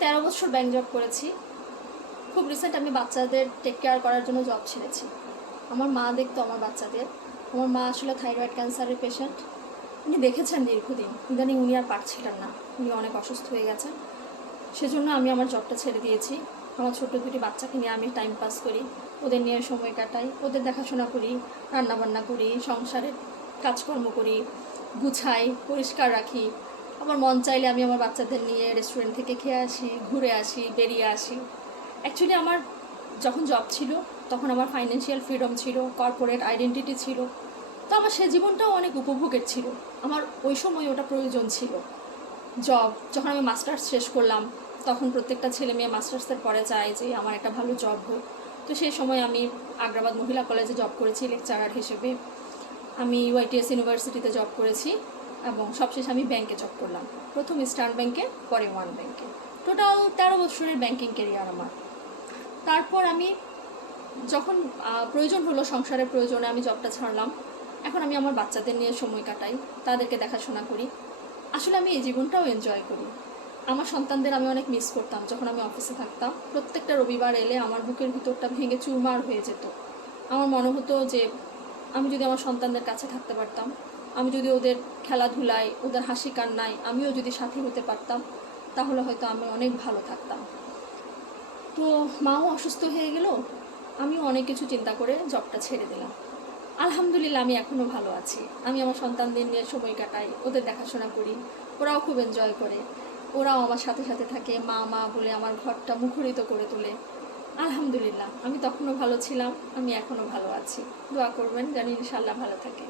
13 বছর bank job করেছি। খুব রিসেন্ট আমি বাচ্চাদের টেক কেয়ার করার জন্য জব ছেড়েছি। আমার মা দেখতো আমার বাচ্চাদের। আমার মা আসলে থাইরয়েড ক্যান্সারের পেশেন্ট। উনি দেখেছেন দীর্ঘদিন, ইদানিং উনি আর পারছিলেন না, উনি অনেক অসুস্থ হয়ে গেছেন। সেজন্য আমি আমার জবটা ছেড়ে দিয়েছি। আমার ছোট্ট দুটি বাচ্চাকে নিয়ে আমি টাইম পাস করি, ওদের নিয়ে সময় কাটাই, ওদের দেখাশোনা করি, রান্নাবান্না করি, সংসারের কাজকর্ম করি, গুছাই, পরিষ্কার রাখি। আমার মন চাইলে আমি আমার বাচ্চাদের নিয়ে রেস্টুরেন্ট থেকে খেয়ে আসি, ঘুরে আসি, বেরিয়ে আসি। অ্যাকচুয়ালি আমার যখন জব ছিল তখন আমার ফাইন্যান্সিয়াল ফ্রিডম ছিল, কর্পোরেট আইডেন্টিটি ছিল, তো আমার সে জীবনটাও অনেক উপভোগের ছিল। আমার ওই সময় ওটা প্রয়োজন ছিল। জব যখন আমি মাস্টার্স শেষ করলাম, তখন প্রত্যেকটা ছেলে মেয়ে মাস্টার্সের পরে চায় যে আমার একটা ভালো জব হোক। তো সেই সময় আমি আগ্রাবাদ মহিলা কলেজে জব করেছি লেকচারার হিসেবে। আমি ইউআইটিএস ইউনিভার্সিটিতে জব করেছি এবং সবশেষে আমি ব্যাংকে জব করলাম। প্রথম ইস্টার্ন ব্যাংকে, পরে ওয়ান ব্যাংকে। টোটাল 13 বছরের ব্যাংকিং ক্যারিয়ার আমার। তারপর আমি যখন প্রয়োজন হলো, সংসারের প্রয়োজনে আমি জবটা ছাড়লাম। এখন আমি আমার বাচ্চাদের নিয়ে সময় কাটাই, তাদেরকে দেখাশোনা করি। আসলে আমি এই জীবনটাও এনজয় করি। আমার সন্তানদের আমি অনেক মিস করতাম যখন আমি অফিসে থাকতাম। প্রত্যেকটা রবিবার এলে আমার বুকের ভিতরটা ভেঙে চুরমার হয়ে যেত। আমার মনে হতো যে আমি যদি আমার সন্তানদের কাছে থাকতে পারতাম, আমি যদি ওদের খেলাধুলায়, ওদের হাসি কান্নায় আমিও যদি সাথী হতে পারতাম, তাহলে হয়তো আমি অনেক ভালো থাকতাম। তো মাও অসুস্থ হয়ে গেল, আমিও অনেক কিছু চিন্তা করে জবটা ছেড়ে দিলাম। আলহামদুলিল্লাহ আমি এখনও ভালো আছি। আমি আমার সন্তানদের নিয়ে সময় কাটাই, ওদের দেখাশোনা করি, ওরাও খুব এনজয় করে, ওরাও আমার সাথে সাথে থাকে, মা মা বলে আমার ঘরটা মুখরিত করে তোলে। আলহামদুলিল্লাহ আমি তখনও ভালো ছিলাম, আমি এখনও ভালো আছি। দোয়া করবেন জানি ইনশাআল্লাহ ভালো থাকে।